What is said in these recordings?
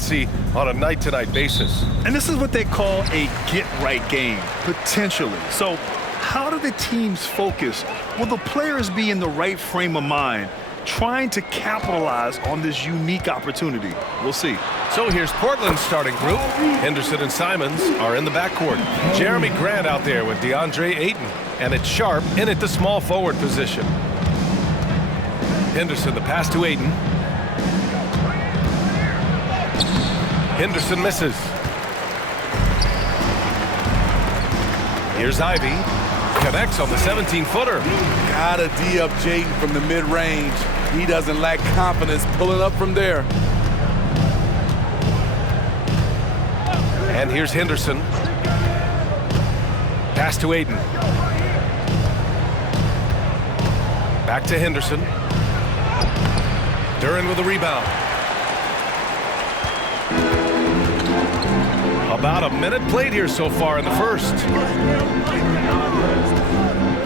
efficiency on a night-to-night basis. And this is what they call a get-right game, potentially. So how do the teams focus? Will the players be in the right frame of mind, trying to capitalize on this unique opportunity? We'll see. So here's Portland's starting group. Henderson and Simons are in the backcourt. Jeremy Grant out there with DeAndre Ayton. And it's Sharp in at the small forward position. Henderson, the pass to Ayton. Henderson misses. Here's Ivy. Connects on the 17-footer. Gotta D up Jaden from the mid-range. He doesn't lack confidence pulling up from there. And here's Henderson. Pass to Ayton. Back to Henderson. Duren with a rebound. About a minute played here so far in the first.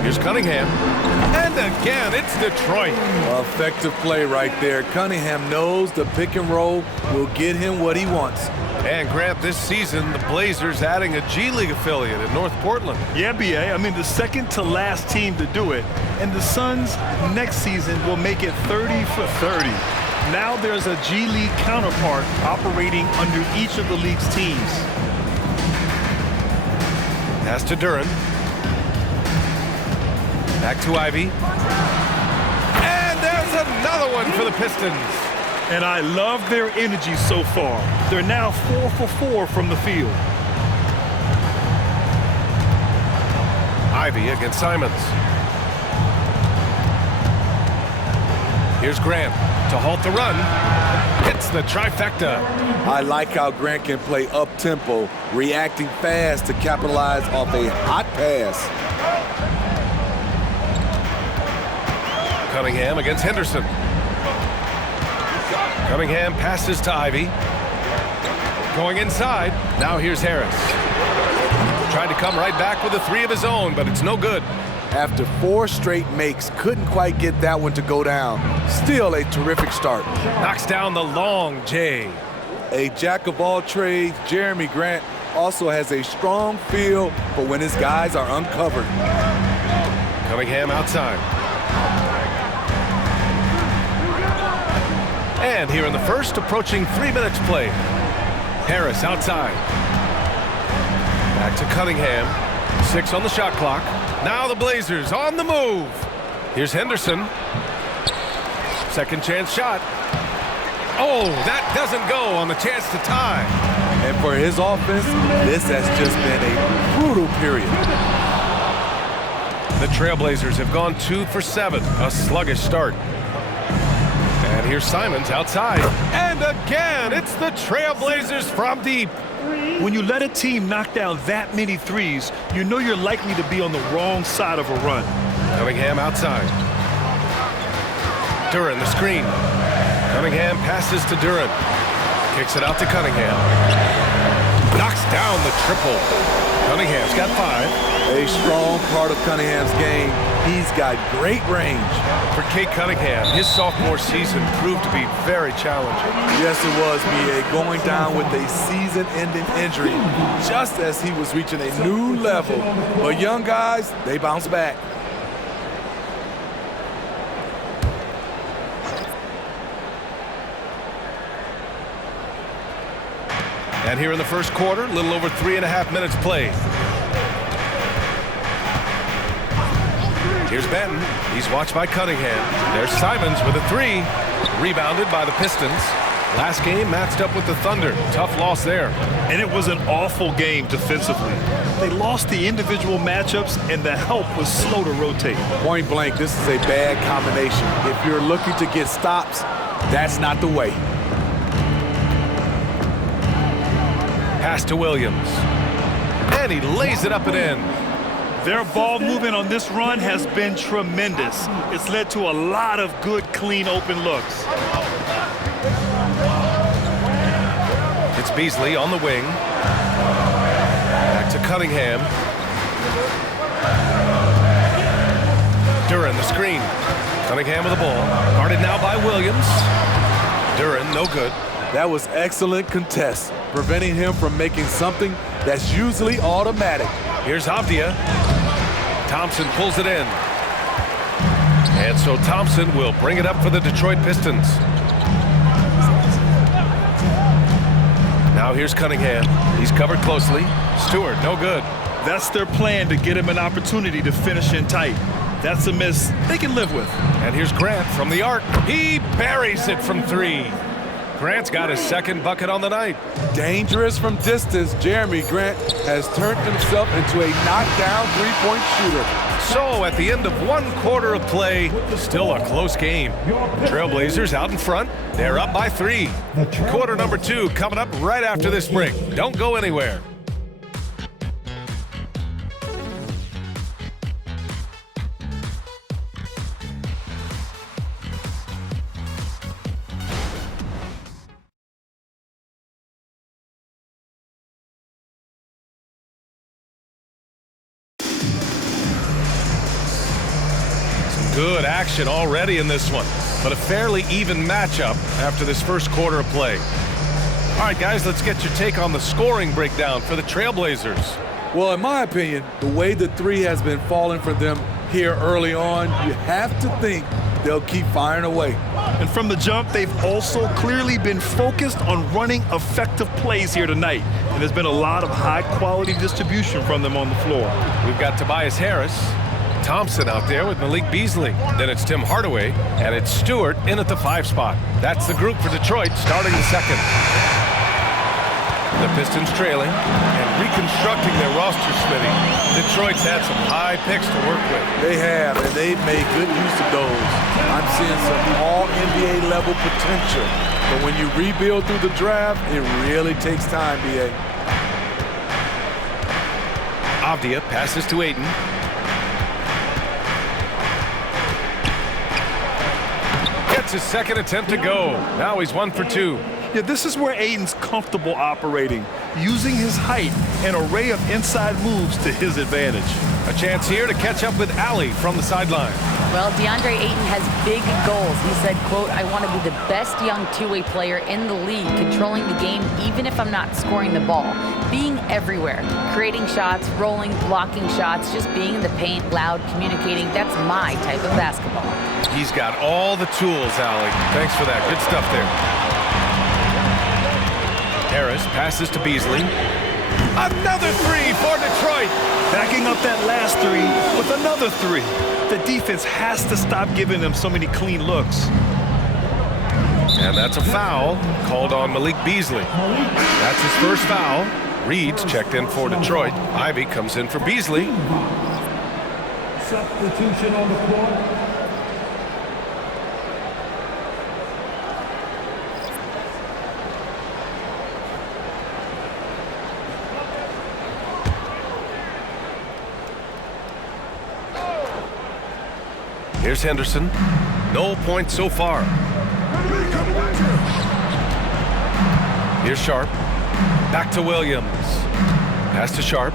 Here's Cunningham. And again, it's Detroit. Effective play right there. Cunningham knows the pick and roll will get him what he wants. And Grant, this season, the Blazers adding a G League affiliate in North Portland. Yeah, BA. I mean, the second to last team to do it. And the Suns next season will make it 30 for 30. Now there's a G League counterpart operating under each of the league's teams. Pass to Duren. Back to Ivy. And there's another one for the Pistons. And I love their energy so far. They're now 4 for 4 from the field. Ivy against Simons. Here's Grant to halt the run. Hits the trifecta. I like how Grant can play up-tempo, reacting fast to capitalize off a hot pass. Cunningham against Henderson. Cunningham passes to Ivy. Going inside. Now here's Harris. Trying to come right back with a three of his own, but it's no good. After 4 straight makes, couldn't quite get that one to go down. Still a terrific start. Knocks down the long J. A jack of all trades, Jeremy Grant also has a strong feel for when his guys are uncovered. Cunningham outside. And here in the first, approaching 3 minutes played. Harris outside. Back to Cunningham. 6 on the shot clock. Now the Blazers on the move. Here's Henderson. Second chance shot. Oh, that doesn't go on the chance to tie. And for his offense, this has just been a brutal period. The Trailblazers have gone 2 for 7. A sluggish start. And here's Simons outside. And again, it's the Trailblazers from deep. When you let a team knock down that many threes, you know you're likely to be on the wrong side of a run. Cunningham outside. Duren the screen. Cunningham passes to Duren. Kicks it out to Cunningham. Knocks down the triple. Cunningham's got 5. A strong part of Cunningham's game. He's got great range. For Kate Cunningham, his sophomore season proved to be very challenging. Yes, it was, B.A. Going down with a season-ending injury just as he was reaching a new level. But young guys, they bounce back. And here in the first quarter, a little over 3.5 minutes played. Here's Benton. He's watched by Cunningham. There's Simons with a 3. Rebounded by the Pistons. Last game matched up with the Thunder. Tough loss there. And it was an awful game defensively. They lost the individual matchups, and the help was slow to rotate. Point blank, this is a bad combination. If you're looking to get stops, that's not the way. Pass to Williams. And he lays it up and in. Their ball movement on this run has been tremendous. It's led to a lot of good, clean, open looks. It's Beasley on the wing. Back to Cunningham. Duren the screen. Cunningham with the ball. Guarded now by Williams. Duren, no good. That was excellent contest, preventing him from making something that's usually automatic. Here's Avdia. Thompson pulls it in. And so Thompson will bring it up for the Detroit Pistons. Now here's Cunningham. He's covered closely. Stewart, no good. That's their plan, to get him an opportunity to finish in tight. That's a miss they can live with. And here's Grant from the arc. He buries it from three. Grant's got his second bucket on the night. Dangerous from distance, Jeremy Grant has turned himself into a knockdown three-point shooter. So at the end of one quarter of play, still a close game. Trailblazers out in front. They're up by 3. Quarter number 2 coming up right after this break. Don't go anywhere. Good action already in this one, but a fairly even matchup after this first quarter of play. All right, guys, let's get your take on the scoring breakdown for the Trailblazers. Well, in my opinion, the way the three has been falling for them here early on, you have to think they'll keep firing away. And from the jump, they've also clearly been focused on running effective plays here tonight. And there's been a lot of high-quality distribution from them on the floor. We've got Tobias Harris, Thompson out there with Malik Beasley. Then it's Tim Hardaway, and it's Stewart in at the 5 spot. That's the group for Detroit starting the second. The Pistons trailing and reconstructing their roster, Smitty. Detroit's had some high picks to work with. They have, and they've made good use of those. I'm seeing some all-NBA level potential. But when you rebuild through the draft, it really takes time, B.A. Avdia passes to Ayton. Gets his second attempt to go. Now he's 1 for 2. Yeah, this is where Ayton's comfortable operating, using his height and array of inside moves to his advantage. A chance here to catch up with Allie from the sideline. Well, DeAndre Ayton has big goals. He said, quote, "I want to be the best young two-way player in the league, controlling the game even if I'm not scoring the ball. Being everywhere, creating shots, rolling, blocking shots, just being in the paint, loud, communicating. That's my type of basketball." He's got all the tools, Allie. Thanks for that. Good stuff there. Harris passes to Beasley. Another 3 for Detroit. Backing up that last 3 with another 3. The defense has to stop giving them so many clean looks. And that's a foul called on Malik Beasley. That's his first foul. Reed's checked in for Detroit. Ivy comes in for Beasley. Substitution on the floor. Here's Henderson. No points so far. Here's Sharp. Back to Williams. Pass to Sharp.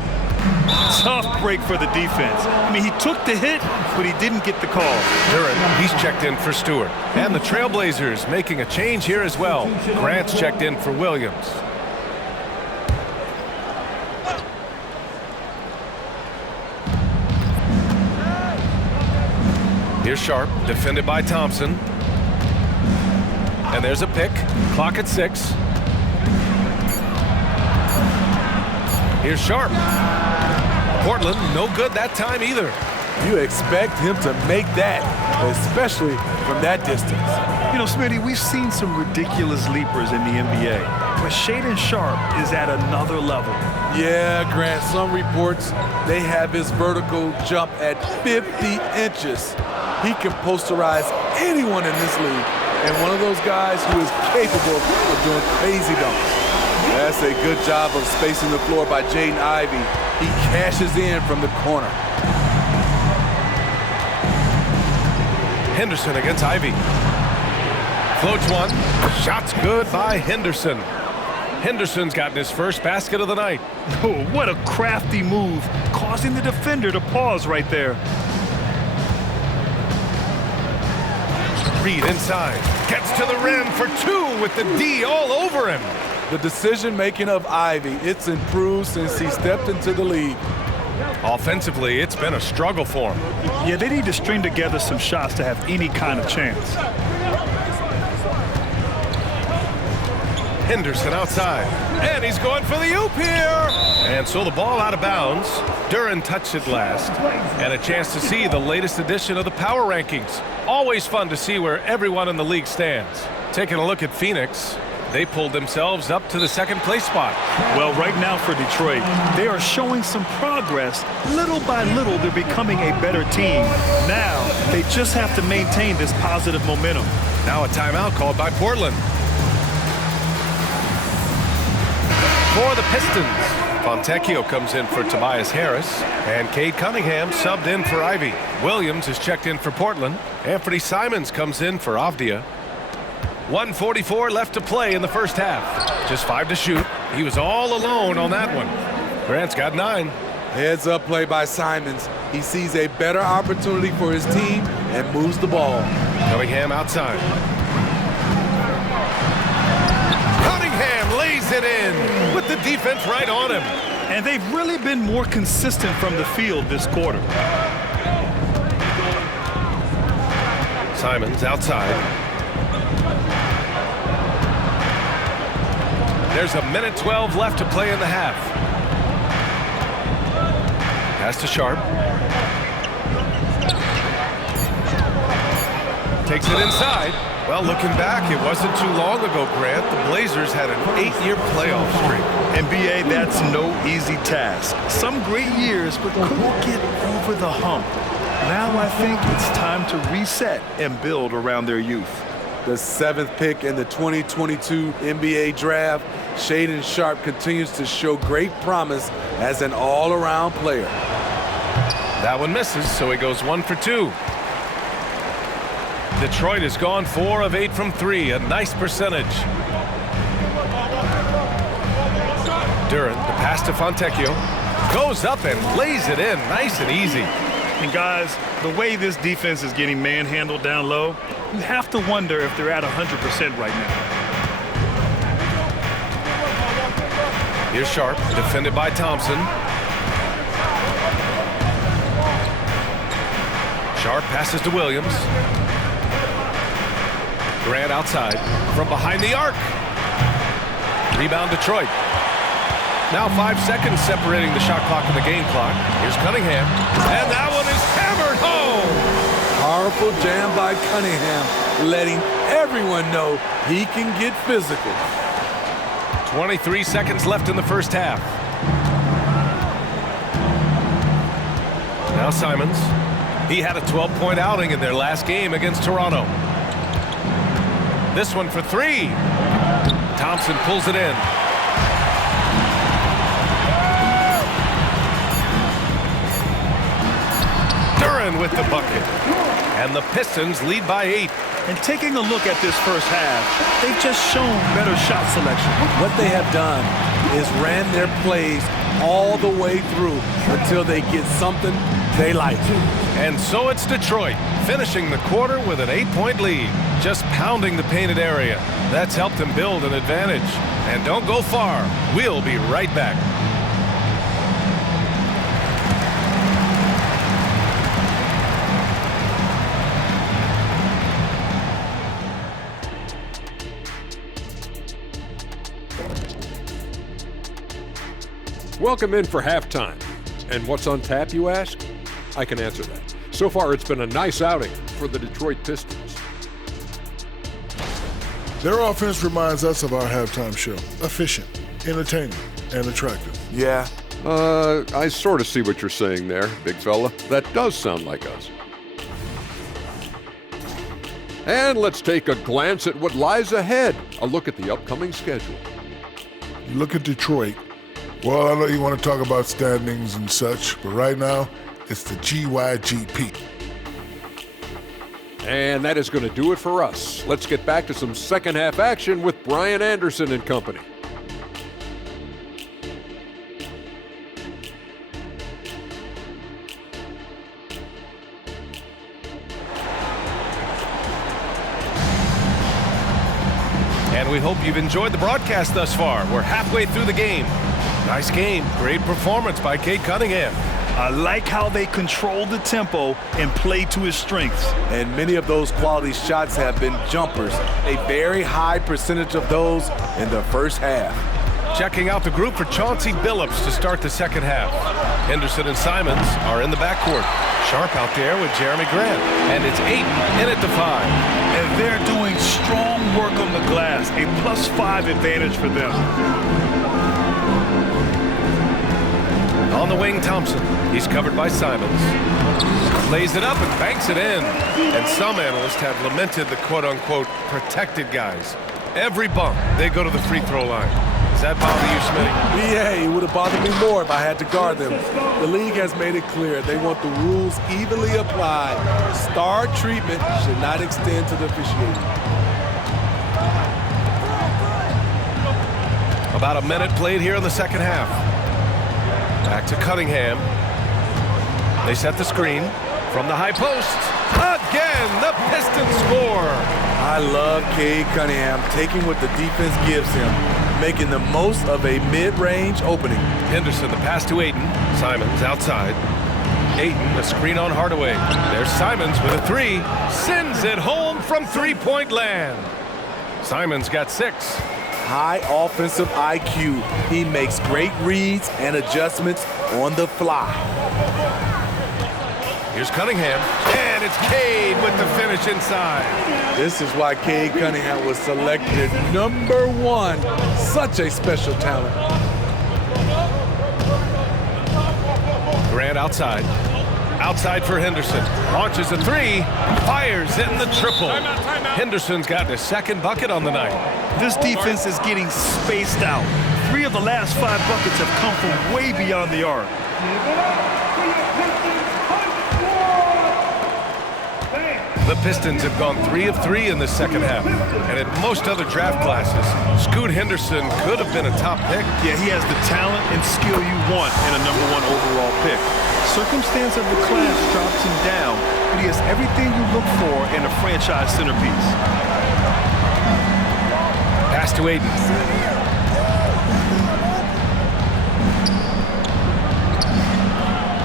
Tough break for the defense. I mean, he took the hit, but he didn't get the call. Duran, he's checked in for Stewart. And the Trailblazers making a change here as well. Grant's checked in for Williams. Here's Sharp, defended by Thompson. And there's a pick. Clock at 6. Here's Sharp. Portland, no good that time either. You expect him to make that, especially from that distance. You know, Smitty, we've seen some ridiculous leapers in the NBA, but Shaedon Sharp is at another level. Yeah, Grant, some reports, they have his vertical jump at 50 inches. He can posterize anyone in this league, and one of those guys who is capable of doing crazy dunks. That's a good job of spacing the floor by Jaden Ivey. He cashes in from the corner. Henderson against Ivey. Floats one. Shot's good by Henderson. Henderson's gotten his first basket of the night. Oh, what a crafty move, causing the defender to pause right there. Reed inside. Gets to the rim for two with the D all over him. The decision-making of Ivy, it's improved since he stepped into the league. Offensively, it's been a struggle for him. Yeah, they need to string together some shots to have any kind of chance. Henderson outside, and he's going for the oop here. And so the ball out of bounds. Duran touched it last, and a chance to see the latest edition of the power rankings. Always fun to see where everyone in the league stands. Taking a look at Phoenix, they pulled themselves up to the second place spot. Well, right now for Detroit, they are showing some progress. Little by little, they're becoming a better team. Now, they just have to maintain this positive momentum. Now a timeout called by Portland. For the Pistons, Fontecchio comes in for Tobias Harris, and Cade Cunningham subbed in for Ivy. Williams is checked in for Portland. Anthony Simons comes in for Avdia. 1:44 left to play in the first half. Just 5 to shoot. He was all alone on that one. Grant's got 9. Heads up play by Simons. He sees a better opportunity for his team and moves the ball. Cunningham outside. Cunningham lays it in with the defense right on him. And they've really been more consistent from the field this quarter. Simons outside. There's a minute 12 left to play in the half. Pass to Sharp. Takes it inside. Well, looking back, it wasn't too long ago, Grant. The Blazers had an 8-year playoff streak. NBA, that's no easy task. Some great years, but couldn't get over the hump. Now I think it's time to reset and build around their youth. The 7th pick in the 2022 NBA draft, Shaedon Sharpe continues to show great promise as an all-around player. That one misses, so he goes 1 for 2. Detroit has gone 4 of 8 from 3, a nice percentage. Duran, the pass to Fontecchio, goes up and lays it in, nice and easy. And guys, the way this defense is getting manhandled down low, you have to wonder if they're at 100% right now. Here's Sharp, defended by Thompson. Sharp passes to Williams. Grant outside from behind the arc. Rebound Detroit. Now 5 seconds separating the shot clock and the game clock. Here's Cunningham, and that one is hammered home. Powerful jam by Cunningham, letting everyone know he can get physical. 23 seconds left in the first half. Now Simons. He had a 12-point outing in their last game against Toronto. This one for 3. Thompson pulls it in. Duran with the bucket. And the Pistons lead by 8. And taking a look at this first half, they've just shown better shot selection. What they have done is ran their plays all the way through until they get something they like. And so it's Detroit, finishing the quarter with an 8-point lead, just pounding the painted area. That's helped them build an advantage. And don't go far. We'll be right back. Welcome in for halftime. And what's on tap, you ask? I can answer that. So far, it's been a nice outing for the Detroit Pistons. Their offense reminds us of our halftime show. Efficient, entertaining, and attractive. Yeah. I sort of see what you're saying there, big fella. That does sound like us. And let's take a glance at what lies ahead. A look at the upcoming schedule. You look at Detroit. Well, I know you want to talk about standings and such, but right now, it's the GYGP. And that is going to do it for us. Let's get back to some second half action with Brian Anderson and company. And we hope you've enjoyed the broadcast thus far. We're halfway through the game. Nice game. Great performance by Cade Cunningham. I like how they control the tempo and play to his strengths. And many of those quality shots have been jumpers. A very high percentage of those in the first half. Checking out the group for Chauncey Billups to start the second half. Henderson and Simons are in the backcourt. Sharp out there with Jeremy Grant. And it's Ayton in at the 5. And they're doing strong work on the glass. A +5 advantage for them. On the wing, Thompson. He's covered by Simons. Lays it up and banks it in. And some analysts have lamented the quote-unquote protected guys. Every bump, they go to the free throw line. Does that bother you, Smitty? Yeah, it would have bothered me more if I had to guard them. The league has made it clear they want the rules evenly applied. Star treatment should not extend to the officiating. About a minute played here in the second half. Back to Cunningham. They set the screen from the high post. Again, the Pistons score. I love Cade Cunningham taking what the defense gives him, making the most of a mid-range opening. Henderson, the pass to Ayton. Simons outside. Ayton, a screen on Hardaway. There's Simons with a 3. Sends it home from three-point land. Simons got 6. High offensive IQ. He makes great reads and adjustments on the fly. Here's Cunningham, and it's Cade with the finish inside. This is why Cade Cunningham was selected #1. Such a special talent. Grant outside. Outside for Henderson. Launches a 3. Fires in the triple. Henderson's gotten his second bucket on the night. This defense is getting spaced out. 3 of the last 5 buckets have come from way beyond the arc. The Pistons have gone 3 of 3 in the second half. And in most other draft classes, Scoot Henderson could have been a top pick. Yeah, he has the talent and skill you want in a #1 overall pick. Circumstance of the class drops him down, but he has everything you look for in a franchise centerpiece. Pass to Ayton.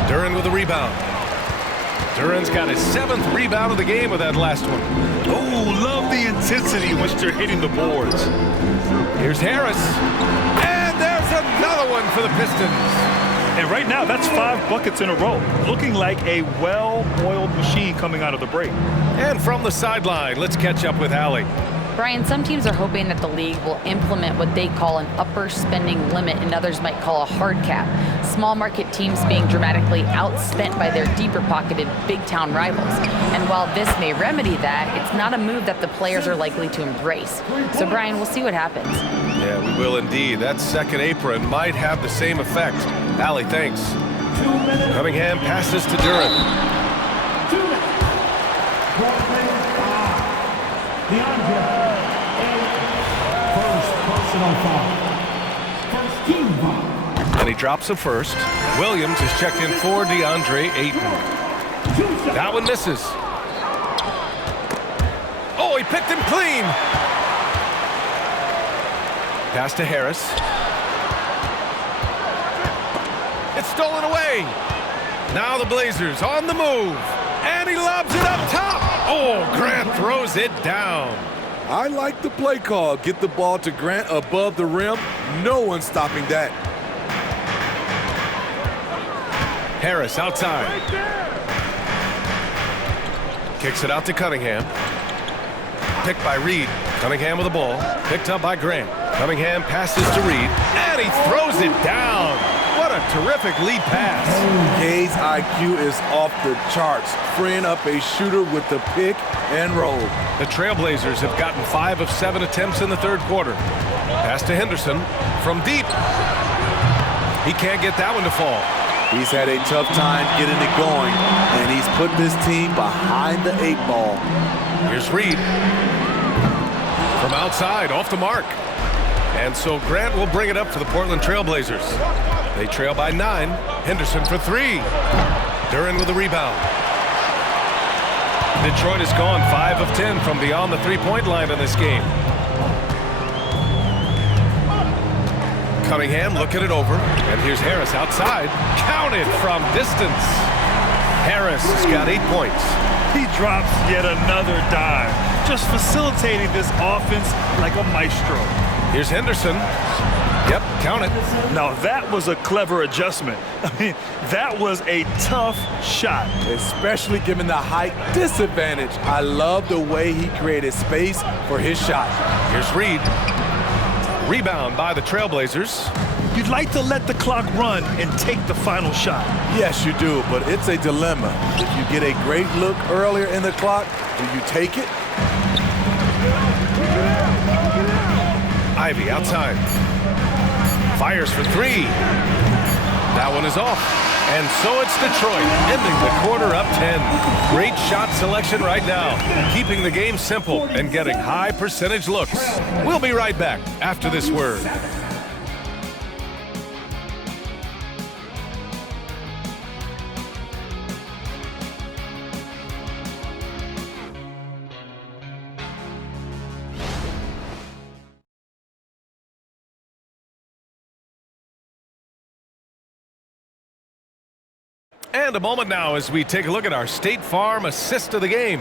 Duran with a rebound. Duran's got his 7th rebound of the game with that last one. Oh, love the intensity once they're hitting the boards. Here's Harris. And there's another one for the Pistons. And right now, that's 5 buckets in a row. Looking like a well-oiled machine coming out of the break. And from the sideline, let's catch up with Allie. Brian, some teams are hoping that the league will implement what they call an upper spending limit and others might call a hard cap. Small market teams being dramatically outspent by their deeper pocketed big town rivals. And while this may remedy that, it's not a move that the players are likely to embrace. So Brian, we'll see what happens. Yeah, we will indeed. That second apron might have the same effect. Allie, thanks. Cunningham passes to Duran. 2 minutes. First personal foul. First team foul. And he drops a first. Williams is checked in for DeAndre Ayton. That one misses. Oh, he picked him clean. Pass to Harris. It's stolen away. Now the Blazers on the move. And he lobs it up top. Oh, Grant throws it down. I like the play call. Get the ball to Grant above the rim. No one's stopping that. Harris outside. Kicks it out to Cunningham. Picked by Reed. Cunningham with the ball. Picked up by Grant. Cunningham passes to Reed. And he throws it down. What a terrific lead pass. Cade's IQ is off the charts, freeing up a shooter with the pick and roll. The Trailblazers have gotten 5 of 7 attempts in the third quarter. Pass to Henderson from deep. He can't get that one to fall. He's had a tough time getting it going, and he's put this team behind the 8 ball. Here's Reed. From outside, off the mark. And so Grant will bring it up for the Portland Trailblazers. They trail by 9. Henderson for 3. Duran with the rebound. Detroit has gone 5 of 10 from beyond the three-point line in this game. Cunningham looking it over, and here's Harris outside. Counted from distance. Harris has got 8 points. He drops yet another dime, just facilitating this offense like a maestro. Here's Henderson. Yep, count it. Now that was a clever adjustment. I mean, that was a tough shot. Especially given the height disadvantage. I love the way he created space for his shot. Here's Reed. Rebound by the Trailblazers. You'd like to let the clock run and take the final shot. Yes, you do, but it's a dilemma. If you get a great look earlier in the clock, do you take it? Ivy outside. Fires for 3. That one is off. And so it's Detroit, ending the quarter up 10. Great shot selection right now, keeping the game simple and getting high percentage looks. We'll be right back after this word. And a moment now as we take a look at our State Farm assist of the game.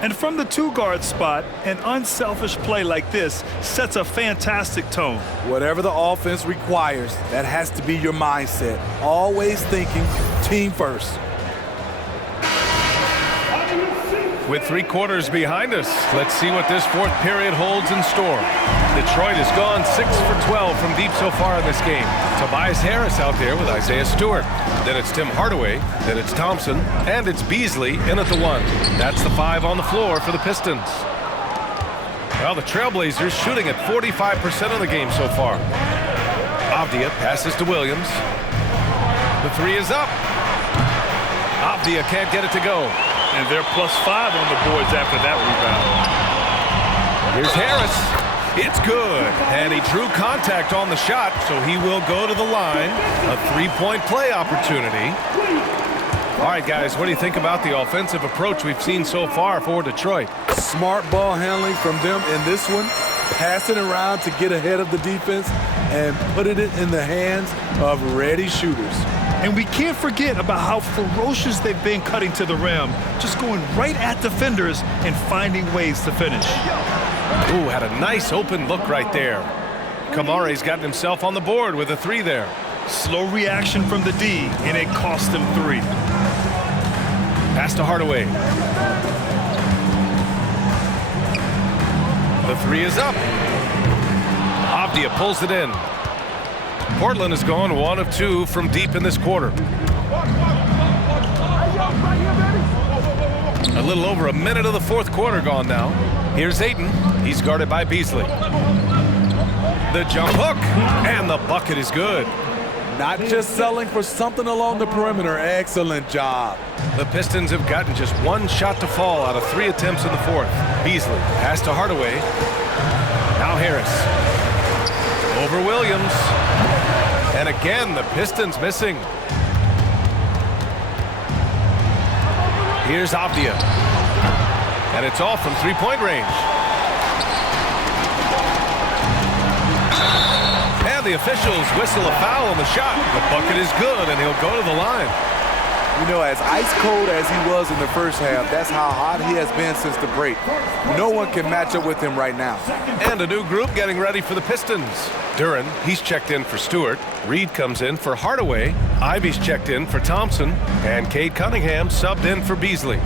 And from the 2-guard spot, an unselfish play like this sets a fantastic tone. Whatever the offense requires, that has to be your mindset. Always thinking team first. With 3 quarters behind us, let's see what this 4th period holds in store. Detroit has gone 6 for 12 from deep so far in this game. Tobias Harris out there with Isaiah Stewart. Then it's Tim Hardaway, then it's Thompson, and it's Beasley in at the 1. That's the 5 on the floor for the Pistons. Well, the Trailblazers shooting at 45% of the game so far. Avdia passes to Williams. The 3 is up. Avdia can't get it to go. And they're +5 on the boards after that rebound. Here's Harris. It's good. And he drew contact on the shot, so he will go to the line. A 3-point play opportunity. All right, guys, what do you think about the offensive approach we've seen so far for Detroit? Smart ball handling from them in this one. Passing around to get ahead of the defense and putting it in the hands of ready shooters. And we can't forget about how ferocious they've been cutting to the rim, just going right at defenders and finding ways to finish. Ooh, had a nice open look right there. Kamare's gotten himself on the board with a 3 there. Slow reaction from the D, and it cost him 3. Pass to Hardaway. The 3 is up. Avdia pulls it in. Portland has gone 1 of 2 from deep in this quarter. A little over a minute of the 4th quarter gone now. Here's Ayton. He's guarded by Beasley. The jump hook, and the bucket is good. Not just selling for something along the perimeter. Excellent job. The Pistons have gotten just 1 shot to fall out of 3 attempts in the 4th. Beasley pass to Hardaway. Now Harris. Over Williams. And again, the Pistons missing. Here's Avdia. And it's off from 3-point range. And the officials whistle a foul on the shot. The bucket is good, and he'll go to the line. You know, as ice cold as he was in the first half, that's how hot he has been since the break. No one can match up with him right now. And a new group getting ready for the Pistons. Duren, he's checked in for Stewart. Reed comes in for Hardaway. Ivy's checked in for Thompson. And Cade Cunningham subbed in for Beasley.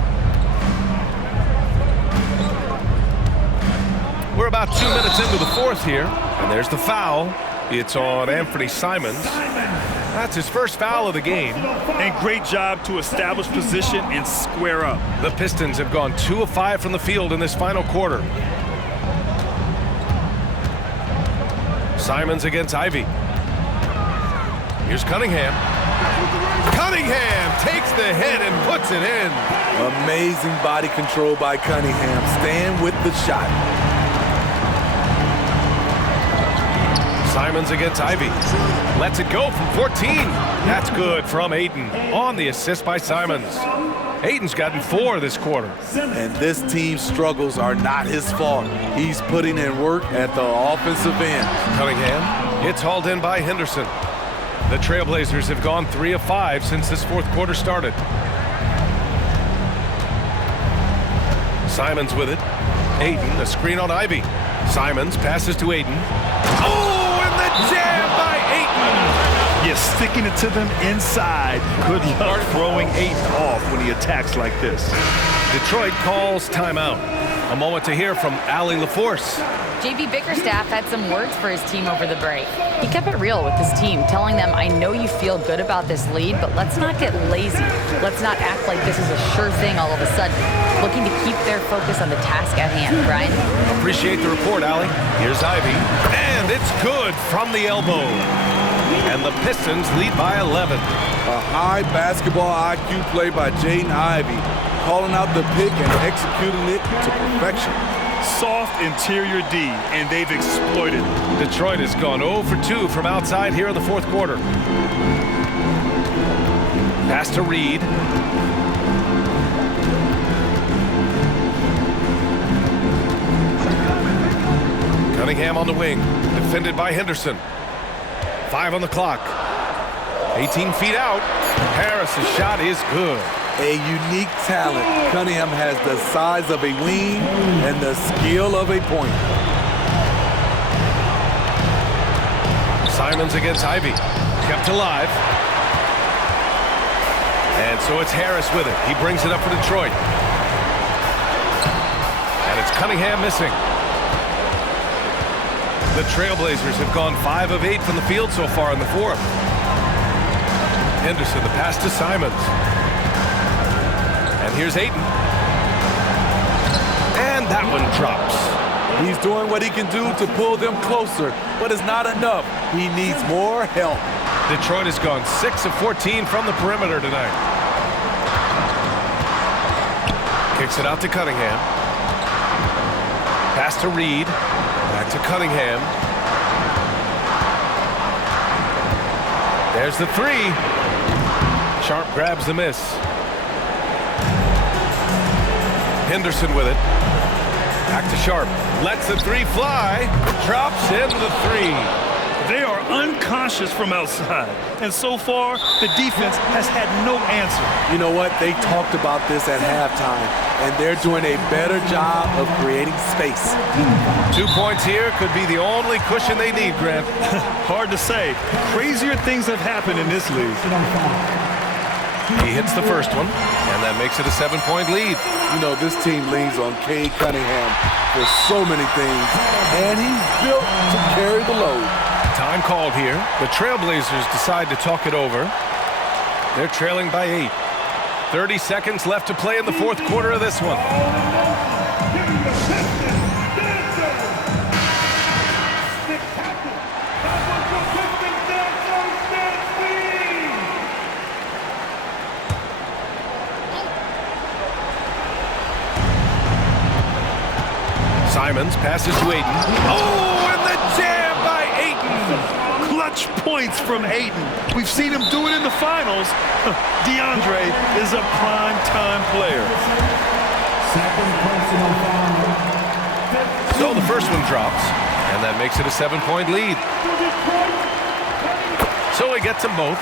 We're about 2 minutes into the 4th here. And there's the foul. It's on Anthony Simons. That's his first foul of the game. And great job to establish position and square up. The Pistons have gone 2 of 5 from the field in this final quarter. Simons against Ivy. Here's Cunningham. Cunningham takes the hit and puts it in. Amazing body control by Cunningham. Staying with the shot. Simons against Ivy. Lets it go from 14. That's good from Ayton on the assist by Simons. Ayton's gotten 4 this quarter. And this team's struggles are not his fault. He's putting in work at the offensive end. Cunningham, it's hauled in by Henderson. The Trailblazers have gone 3 of 5 since this fourth quarter started. Simons with it. Ayton, a screen on Ivy. Simons passes to Ayton. Oh, and the jam by Ayton! Yeah, sticking it to them inside. Good luck throwing Ayton off when he attacks like this. Detroit calls timeout. A moment to hear from Allie LaForce. JB Bickerstaff had some words for his team over the break. He kept it real with his team, telling them, I know you feel good about this lead, but let's not get lazy. Let's not act like this is a sure thing all of a sudden. Looking to keep their focus on the task at hand. Brian? Appreciate the report, Allie. Here's Ivy. And it's good from the elbow. And the Pistons lead by 11. A high basketball IQ play by Jaden Ivey, calling out the pick and executing it to perfection. Soft interior D, and they've exploited it. Detroit has gone 0 for 2 from outside here in the fourth quarter. Pass to Reed. Cunningham on the wing, defended by Henderson. 5 on the clock. 18 feet out. Harris's shot is good. A unique talent. Cunningham has the size of a wing and the skill of a point. Simons against Ivy. Kept alive. And so it's Harris with it. He brings it up for Detroit. And it's Cunningham missing. The Trailblazers have gone 5 of 8 from the field so far in the fourth. Henderson, the pass to Simons. And here's Ayton. And that one drops. He's doing what he can do to pull them closer, but it's not enough. He needs more help. Detroit has gone 6 of 14 from the perimeter tonight. Kicks it out to Cunningham. Pass to Reed. Back to Cunningham. There's the 3. Sharp grabs the miss. Henderson with it. Back to Sharp. Lets the 3 fly. Drops in the 3. They are unconscious from outside, and so far, the defense has had no answer. You know what? They talked about this at halftime, and they're doing a better job of creating space. 2 points here could be the only cushion they need, Grant. Hard to say. Crazier things have happened in this league. He hits the first one, and that makes it a 7-point lead. You know, this team leans on Cade Cunningham for so many things, and he's built to carry the load. Time called here. The Trailblazers decide to talk it over. They're trailing by 8. 30 seconds left to play in the fourth quarter of this one. Simons passes to Ayton. Oh, and the jam by Ayton! Clutch points from Ayton. We've seen him do it in the finals. DeAndre is a prime-time player. Second personal foul. So the first one drops, and that makes it a 7-point lead. So he gets them both,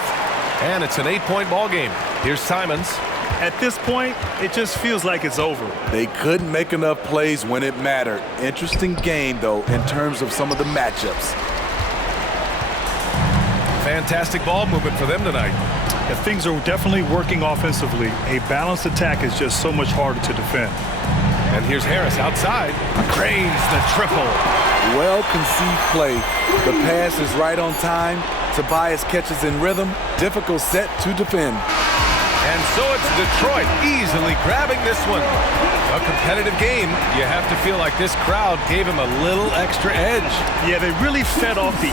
and it's an 8-point ball game. Here's Simons. At this point, it just feels like it's over. They couldn't make enough plays when it mattered. Interesting game, though, in terms of some of the matchups. Fantastic ball movement for them tonight. If things are definitely working offensively, a balanced attack is just so much harder to defend. And here's Harris outside. Drains the triple. Well-conceived play. The pass is right on time. Tobias catches in rhythm. Difficult set to defend. And so it's Detroit easily grabbing this one. A competitive game. You have to feel like this crowd gave him a little extra edge. Yeah, they really fed off the